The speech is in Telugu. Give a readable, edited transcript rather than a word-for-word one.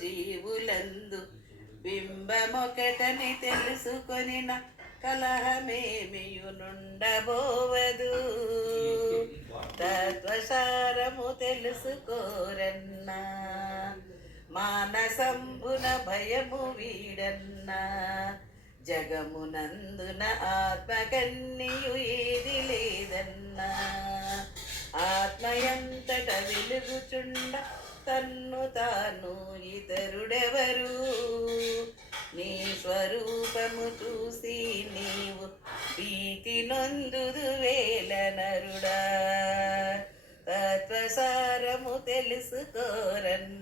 జీవులందు బింబమొకటని తెలుసుకొనిన కలహమేమియునుండబోవదు. తత్వసారము తెలుసుకోరన్నా, మానసంబున భయము వీడన్నా. జగమునందున ఆత్మకన్నియు ఏది లేదన్నా. ఆత్మయంతట వెలుగుచుండ తన్ను తాను ఇతరుడెవరు. నీ స్వరూపము చూసి నీవు ప్రీతి నొందుదు వేల నరుడా. తత్వసారము తెలుసుకోరన్న.